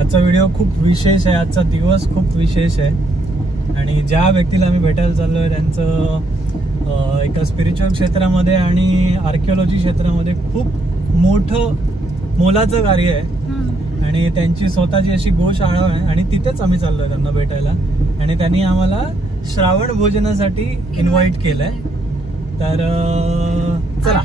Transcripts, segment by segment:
आजचा व्हिडिओ खूप विशेष आहे, आजचा दिवस खूप विशेष आहे आणि ज्या व्यक्तीला आम्ही भेटायला चाललो आहे त्यांचं एका स्पिरिच्युअल क्षेत्रामध्ये आणि आर्किओलॉजी क्षेत्रामध्ये खूप मोठं मोलाचं कार्य आहे आणि त्यांची स्वतःची अशी गोशाळा आहे आणि तिथेच आम्ही चाललोय त्यांना भेटायला आणि त्यांनी आम्हाला श्रावण भोजनासाठी इन्व्हाइट केलंय. तर चला.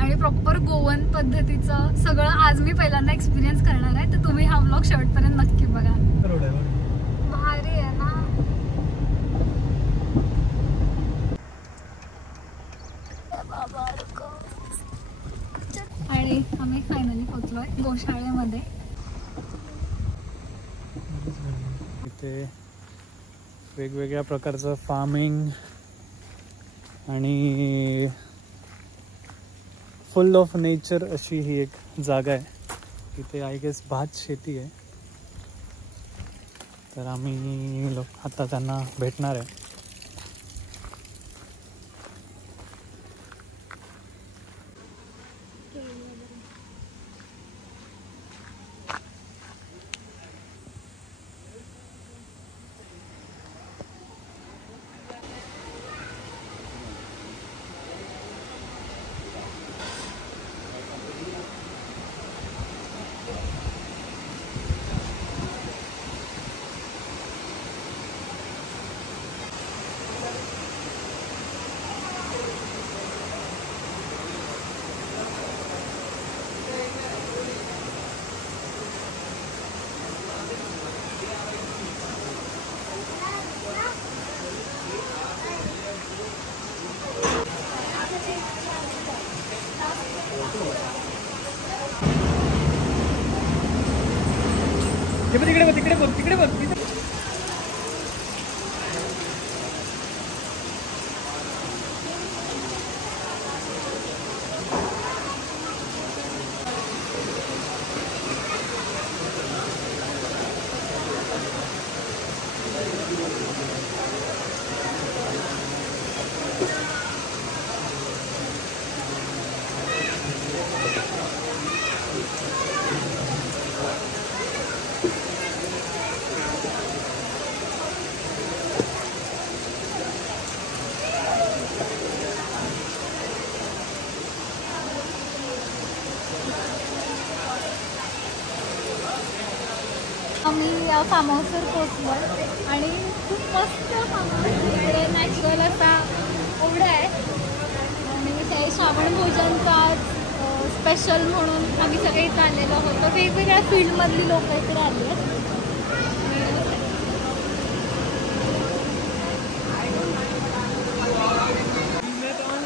आणि प्रॉपर गोवन पद्धतीचं सगळं आज मी पहिल्यांदा एक्सपिरियन्स करणार आहे, तर तुम्ही हा व्लॉग शेवटपर्यंत नक्की बघा. भारी आहे ना. आणि आम्ही फायनली पोहोचलोय गोशाळेमध्ये. इथे वेगवेगळ्या प्रकारचं फार्मिंग आणि फुल ऑफ नेचर अशी ही एक जागा आहे. इथे आय गेस भात शेती आहे. तर आम्ही आता त्यांना भेटणार आहे. तिकडे बघ तिकडे बघ. आम्ही या फार्म हाऊसवर पोहोचलो आणि खूप मस्त फार्म हाऊस. इकडे नॅचरल असा ओढा आहे आणि ते श्रावण भोजनचा स्पेशल म्हणून आम्ही सगळे इथं आलेलो होतो. वेगवेगळ्या फील्डमधली लोक इकडे आली आहेत.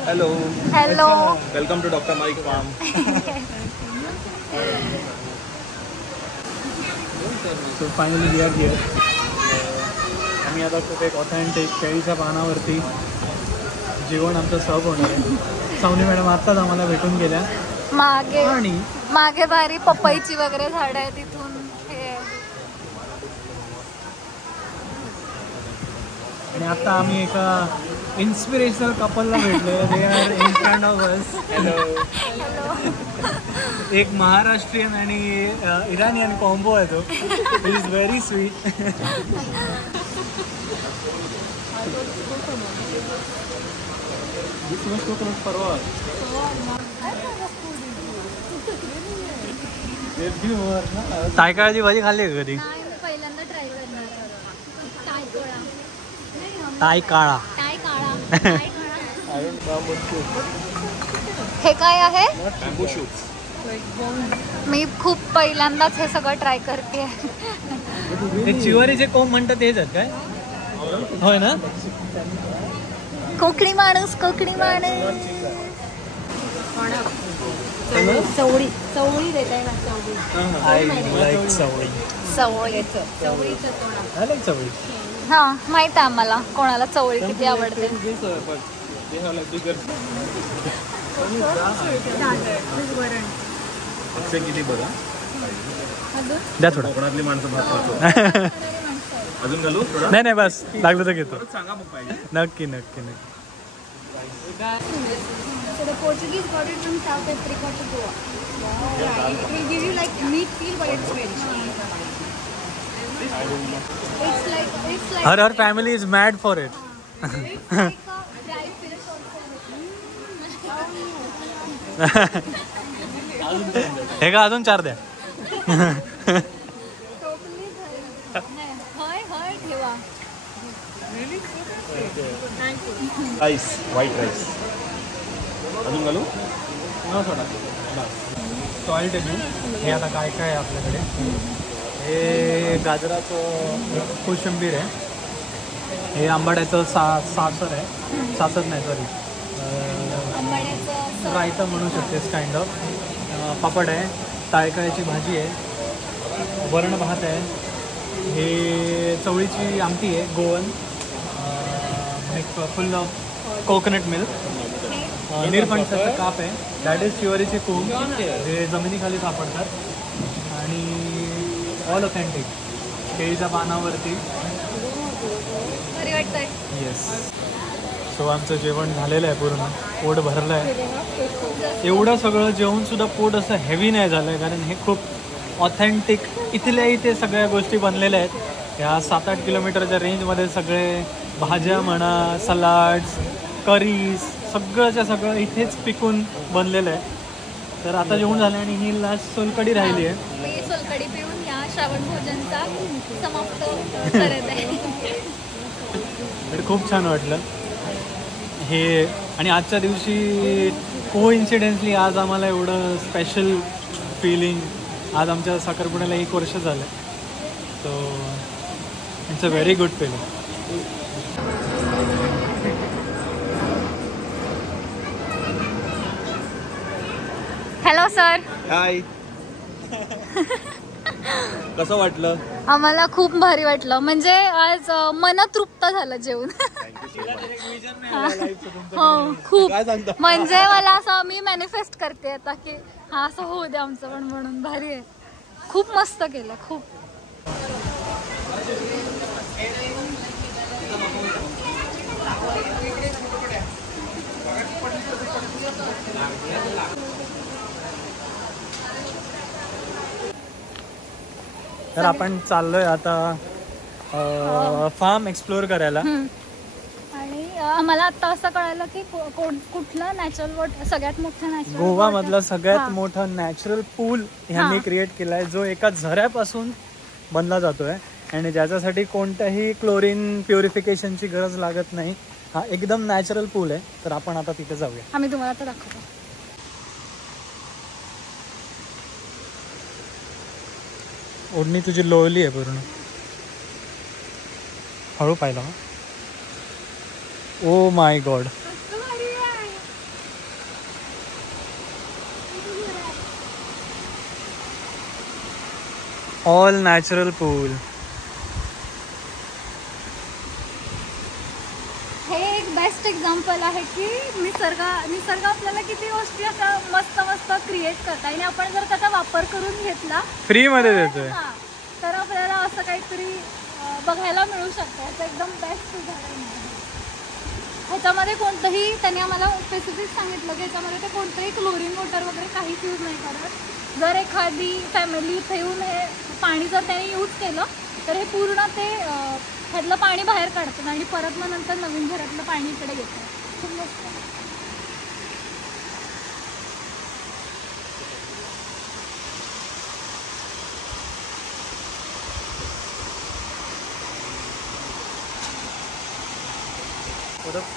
Hello hello, welcome to doctor Mike farm. So finally we are here. आम्ही आता खूप एक ऑथेंटिक केळीच्या पानावरती जेवण आमचं सर्व होणार आहे. सावनी मॅडम आत्ताच आम्हाला भेटून गेल्या. मागे भारी पपईची वगैरे झाड आहे तिथून. आणि आता आम्ही एका इन्स्पिरेशनल कपलला भेटलो. They are in front of us. Hello. एक महाराष्ट्रीयन आणि इराणियन कॉम्बो आहे तो. It is very sweet. तायकाळाची भाजी खाल्ली का कधी? पहिल्यांदा ट्राय करणार. तायकाळा. हे काय आहे? मी खूप पहिल्यांदाच हे सगळं ट्राय करते. चिवरीचे कोंब म्हणतात तेच आहेत काय? होय ना. कोकणी माणूस. चवळी चवळी देत आहे ना. चवळी. हा, माहित आहे आम्हाला कोणाला चवळी किती आवडते. किती बघा द्या थोडं. कोकणातली माणसं भात अजून घालू? नाही बस लागलं तर घेतो. नक्की. So the Portuguese got it from South Africa to Goa. It will give you like meat feel, but it's veg. Her family is mad for it. हे का अजून 4 द्या. राईस, व्हाईट राईस अजून घालू. सॉइल टेबल हे आता काय काय आहे आपल्याकडे. हे गाजराचं कोशिंबीर आहे. हे आंबाड्याचं सासर आहे. सासर नाही सॉरी रायता म्हणू शकतेस काइंड ऑफ. पापड आहे. ताळकाळ्याची भाजी आहे. वरण भात आहे. हे चवळीची आमटी आहे. गोवन एक फुल कोकोनट मिल्क. निरफणसाचा काप आहे. दॅट इज शिवरीचे कोंब जे जमिनीखाली सापडतात आणि ऑल ऑथेंटिक केळीच्या पानावरती. येस. सो आमचं जेवण झालेलं आहे. पूर्ण पोट भरलं आहे. एवढं सगळं जेवण सुद्धा पोट असं हेवी नाही झालं आहे कारण हे खूप ऑथेंटिक इथल्या इथे सगळ्या गोष्टी बनलेल्या आहेत. ह्या 7-8 किलोमीटरच्या रेंजमध्ये सगळे भाज्या म्हणा, सलाड्स, करीज सगळंच्या सगळं इथेच पिकून बनलेलं आहे. तर आता जेवण झालं आणि ही लास्ट सोलकढी राहिली आहे. सोलकढी पिऊन या श्रावण भोजनचा समाप्त करत आहे. तर खूप छान वाटलं हे. आणि आजच्या दिवशी कोइन्सिडेंटली आज आम्हाला एवढं स्पेशल फिलिंग. आज आमच्या साखरपुड्याला 1 वर्ष झालं. So it's a very good feeling. Hello sir. Hi. कसं वाटलं? आम्हाला खूप भारी वाटलं. म्हणजे आज मन तृप्त झालं जेवून. हो खूप. म्हणजे मला असं मी मॅनिफेस्ट करते आता की हा असं होऊ दे आमचं पण म्हणून. भारी आहे. खूप मस्त केलं. खूप. तर आपण चाललोय आता फार्म एक्सप्लोर करायला. आणि आम्हाला आता असं कळालं की कुठलं नॅचरल वॉटर सगळ्यात मोठं नॅचरल गोवा मधला सगळ्यात मोठा नॅचरल पूल ह्यांनी क्रिएट केलाय जो एका झऱ्यापासून बनला जातोय आणि ज्याच्यासाठी कोणत्याही क्लोरीन प्युरिफिकेशनची गरज लागत नाही. हा एकदम नॅचरल पूल आहे. तर आपण आता तिथे जाऊया. आम्ही तुम्हाला आता दाखवतो. ओढणी तुझी लोळली आहे पूर्ण. हळू पाहिला. Oh my god. All natural pool. हे एक बेस्ट एक्झाम्पल आहे की निसर्ग आपल्याला किती गोष्टी अशा मस्त मस्त क्रिएट करतात आणि आपण जर त्याचा वापर करून घेतला फ्री मध्ये देतोय तर आपल्याला असं काहीतरी बघायला मिळू शकतं. याचं एकदम बेस्ट उदाहरण आहे. ह्याच्यामध्ये कोणतंही त्यांनी आम्हाला स्पेसिफिक सांगितलं की ह्याच्यामध्ये ते कोणतंही क्लोरीन वॉटर वगैरे काहीच यूज नाही करत. जर एखादी फॅमिली इथे येऊन हे पाणी जर त्याने यूज केलं तर हे पूर्ण ते ह्यातलं पाणी बाहेर काढतात आणि परत मग नंतर नवीन घरातलं पाणी इकडे घेतात. खूप मस्त.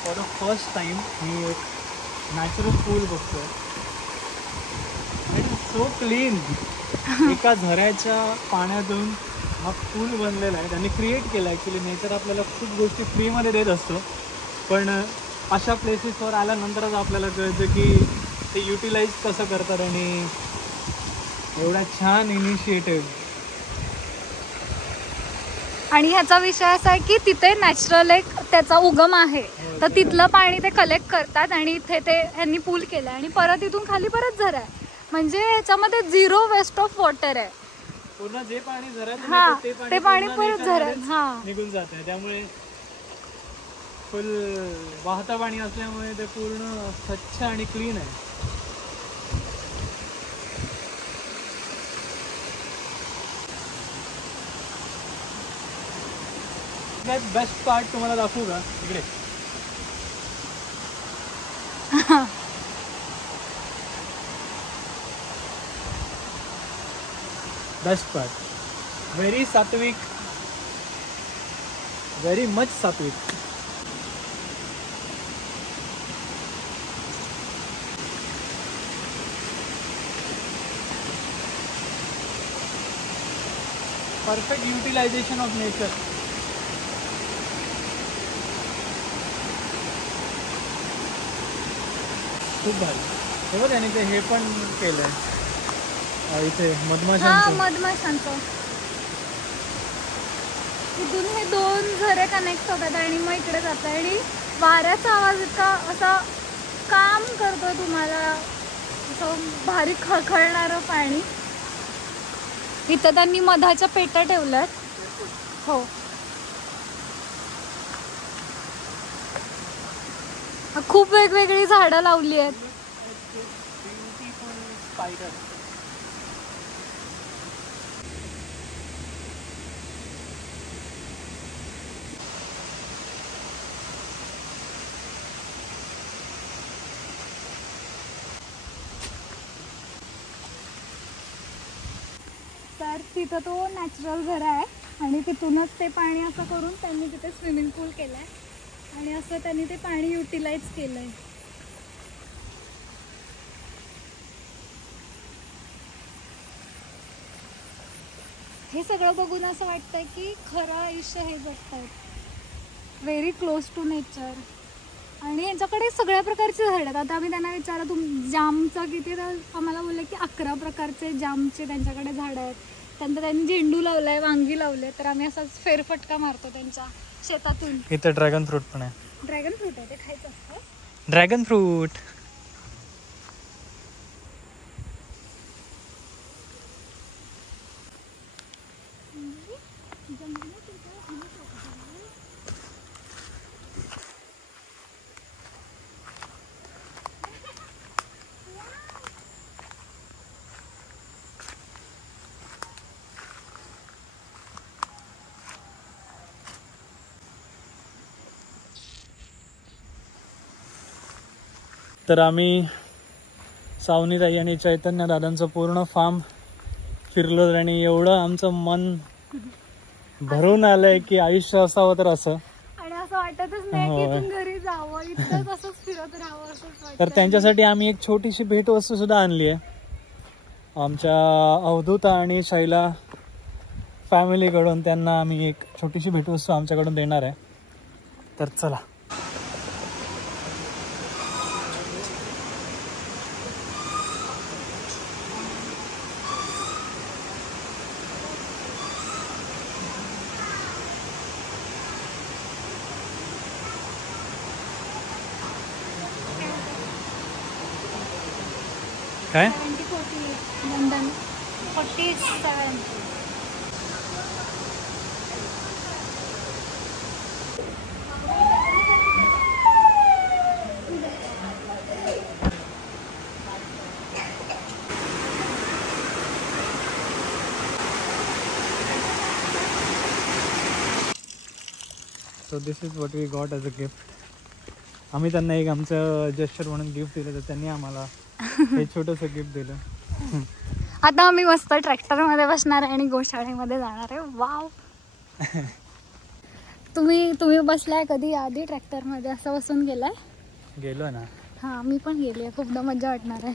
फॉर द फर्स्ट टाइम मी एक नॅचरल पूल बघतोय. It is so clean. एका झऱ्याच्या पाण्यातून हा पूल बनलेला आहे. त्यांनी क्रिएट केला. ॲक्च्युली नेचर आपल्याला खूप गोष्टी फ्रीमध्ये देत असतो पण अशा प्लेसेसवर आल्यानंतरच आपल्याला कळतं की ते युटिलाइज कसं करतात आणि एवढा छान इनिशिएटिव्ह. आणि ह्याचा विषय असा आहे की तिथे नॅचरल एक त्याचा उगम आहे तर तिथलं पाणी ते कलेक्ट करतात आणि इथे ते ह्यांनी पूल केलं आणि परत इथून खाली परत झरा आहे. म्हणजे ह्याच्यामध्ये 0 वेस्ट ऑफ वॉटर आहे. पूर्ण जे पाणी झऱ्यात ते पाणी परत झऱ्यात निघून जात आहे. त्यामुळे फुल वाहतं पाणी असल्यामुळे ते पूर्ण स्वच्छ आणि क्लीन आहे. सगळ्यात बेस्ट पार्ट तुम्हाला दाखवू का इकडे. Best part, very sattvic, very much sattvic. Perfect utilization of nature. खूप भारी. हे बघ त्याने हे पण केलंय इथे मधमाशांचं. मधमाशांचं इथून हे 2 घरे कनेक्ट होतात आणि मग इकडे जातात आणि वाऱ्याचा आवाज इतका असा काम करतो तुम्हाला, असं भारी खळखळणारं पाणी. इथं त्यांनी मधाच्या पेट्या ठेवल्यात. हो, खूप वेगवेगळी झाडं लावली आहेत. तर तिथं तो नॅचरल झरा आहे आणि तिथूनच ते पाणी असं करून त्यांनी तिथे स्विमिंग पूल केलं आहे आणि असं त्यांनी ते पाणी युटिलाइज केलं आहे. हे सगळं बघून असं वाटतंय की खरं आयुष्य हे जगतायत, व्हेरी क्लोज टू नेचर. आणि यांच्याकडे सगळ्या प्रकारचे झाड आहेत. आता आम्ही त्यांना विचारलं जामचं किती, तर आम्हाला बोलले की 11 प्रकारचे जामचे त्यांच्याकडे झाडं आहेत. त्यानंतर त्यांनी झेंडू लावलाय, वांगी लावले. तर आम्ही असाच फेरफटका मारतो त्यांच्या शेतातून. इथं ड्रॅगन फ्रूट पण आहे. ड्रॅगन फ्रूट आहे, ते खायचं असतं. Dragon fruit. तर आम्ही सावनीताई आणि चैतन्य दादांचं पूर्ण फार्म फिरलो आणि एवढं आमचं मन भरून आलंय की आयुष्य असावं तर असं. आणि असं वाटतच नाही की इथून घरी जावं, इथंच असंच फिरत राहावं असं वाटतं. तर त्यांच्यासाठी आम्ही एक छोटीशी भेटवस्तू सुद्धा आणली आहे आमच्या अवधूता आणि शैला फॅमिलीकडून. त्यांना आम्ही एक छोटीशी भेटवस्तू आमच्याकडून देणार आहे. तर चला. काय 70-48 London 47. So this is what we got as a gift. आम्ही त्यांना एक आमचं जेस्चर म्हणून गिफ्ट दिलं, तर त्यांनी आम्हाला हे छोटंसं गिफ्ट दिलं. आता आम्ही मस्त ट्रॅक्टरमध्ये बसणार आहे आणि गोशाळेमध्ये जाणार आहे. वाव. तुम्ही बसलाय कधी आधी ट्रॅक्टरमध्ये असं बसून गेलाय? गेलो ना. हां, मी पण गेली आहे. खूपदा मजा वाटणार आहे.